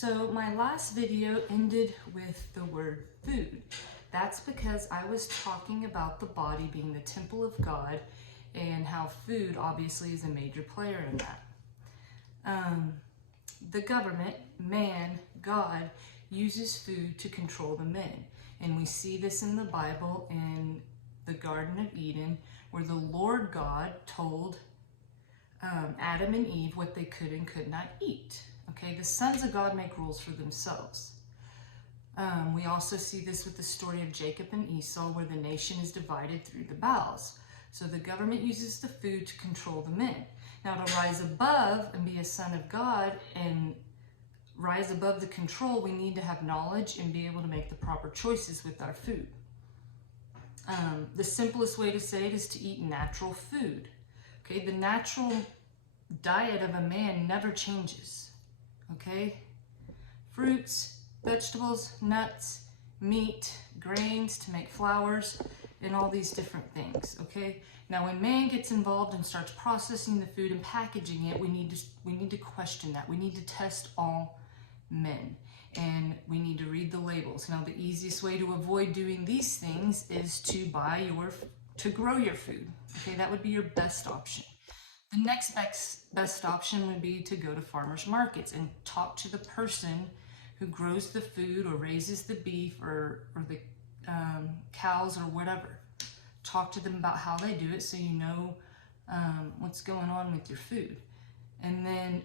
So my last video ended with the word food. That's because I was talking about the body being the temple of God and how food obviously is a major player in that. The government, man, God, uses food to control the men. And we see this in the Bible in the Garden of Eden, where the Lord God told Adam and Eve what they could and could not eat. Okay, the sons of God make rules for themselves. We also see this with the story of Jacob and Esau, where the nation is divided through the bowels. So the government uses the food to control the men. Now, to rise above and be a son of God and rise above the control, we need to have knowledge and be able to make the proper choices with our food. The simplest way to say it is to eat natural food. Okay, the natural diet of a man never changes. Okay, fruits, vegetables, nuts, meat, grains to make flours, and all these different things. Okay, now when man gets involved and starts processing the food and packaging it, we need to question that. We need to test all men, and we need to read the labels. Now, the easiest way to avoid doing these things is to grow your food. Okay, that would be your best option. The next best option would be to go to farmers markets and talk to the person who grows the food or raises the beef or the cows or whatever. Talk to them about how they do it so you know what's going on with your food. And then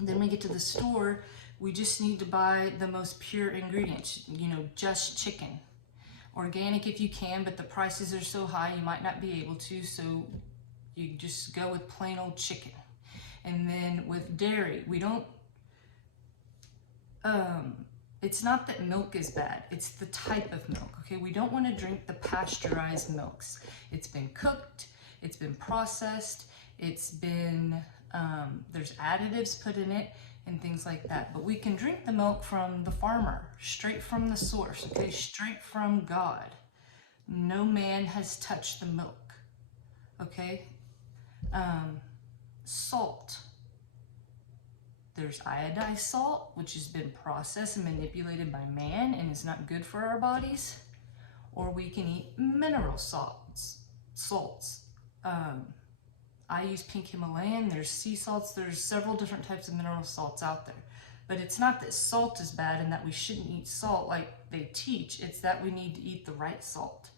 then we get to the store, we just need to buy the most pure ingredients, just chicken. Organic if you can, but the prices are so high you might not be able to, so you just go with plain old chicken. And then with dairy, we don't, it's not that milk is bad, it's the type of milk, okay? We don't want to drink the pasteurized milks. It's been cooked, it's been processed, it's been, there's additives put in it and things like that. But we can drink the milk from the farmer, straight from the source, okay? Straight from God. No man has touched the milk, okay? Salt. There's iodized salt, which has been processed and manipulated by man and is not good for our bodies. Or we can eat mineral salts. I use pink Himalayan, there's sea salts, there's several different types of mineral salts out there. But it's not that salt is bad and that we shouldn't eat salt like they teach, it's that we need to eat the right salt,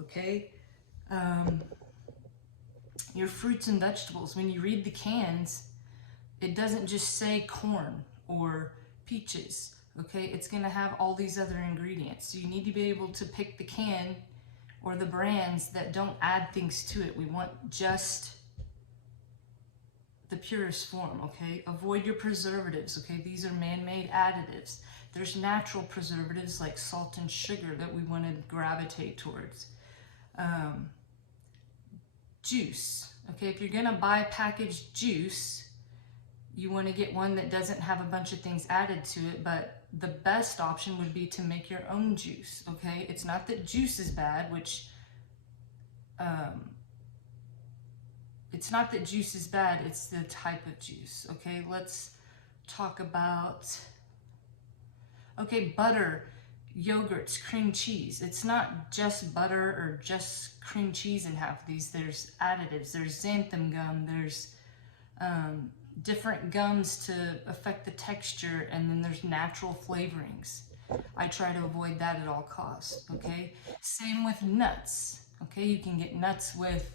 okay? Your fruits and vegetables, when you read the cans, it doesn't just say corn or peaches, okay? It's gonna have all these other ingredients. So you need to be able to pick the can or the brands that don't add things to it. We want just the purest form, okay? Avoid your preservatives, okay? These are man-made additives. There's natural preservatives like salt and sugar that we want to gravitate towards. Juice, okay? If you're gonna buy packaged juice, you want to get one that doesn't have a bunch of things added to it, but the best option would be to make your own juice, okay? It's not that juice is bad, it's not that juice is bad, it's the type of juice, okay? Let's talk about, okay, butter, yogurts, cream cheese. It's not just butter or just cream cheese in half of these. There's additives, there's xanthan gum, there's different gums to affect the texture, and then there's natural flavorings. I try to avoid that at all costs, okay? Same with nuts, okay? You can get nuts with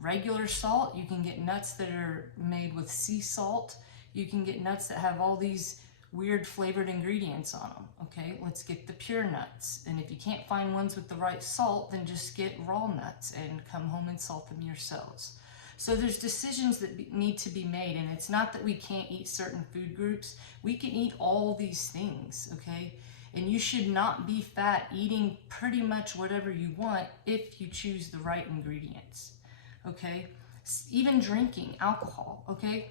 regular salt, you can get nuts that are made with sea salt, you can get nuts that have all these weird flavored ingredients on them, okay? Let's get the pure nuts, and if you can't find ones with the right salt, then just get raw nuts and come home and salt them yourselves. So there's decisions that need to be made, and it's not that we can't eat certain food groups. We can eat all these things, okay? And you should not be fat eating pretty much whatever you want if you choose the right ingredients, okay? Even drinking alcohol, okay?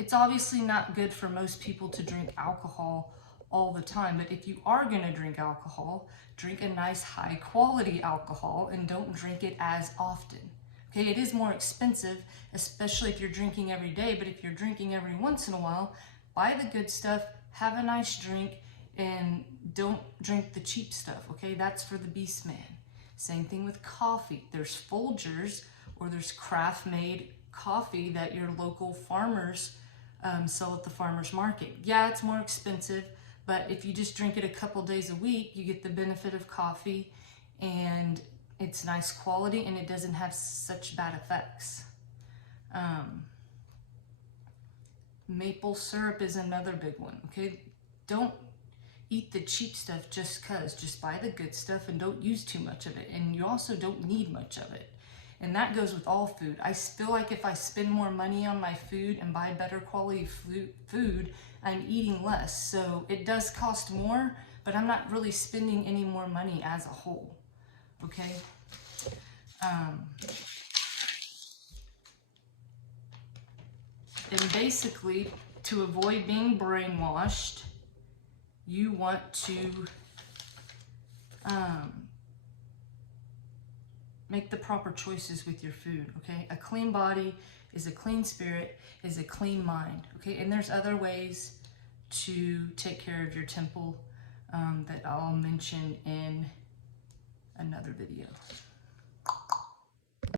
It's obviously not good for most people to drink alcohol all the time, but if you are gonna drink alcohol, drink a nice high quality alcohol and don't drink it as often. Okay, it is more expensive, especially if you're drinking every day, but if you're drinking every once in a while, Buy the good stuff, have a nice drink, and don't drink the cheap stuff, okay? That's for the beast man. Same thing with coffee. There's Folgers, or there's craft-made coffee that your local farmers sell at the farmer's market. Yeah, it's more expensive, but if you just drink it a couple days a week, you get the benefit of coffee, and it's nice quality, and it doesn't have such bad effects. Maple syrup is another big one, okay? Don't eat the cheap stuff just cause. Just buy the good stuff and don't use too much of it. And you also don't need much of it. And that goes with all food. I feel like if I spend more money on my food and buy better quality food, I'm eating less. So it does cost more, but I'm not really spending any more money as a whole, okay? And basically, to avoid being brainwashed, you want to make the proper choices with your food, okay? A clean body is a clean spirit, is a clean mind, okay? And there's other ways to take care of your temple that I'll mention in another video.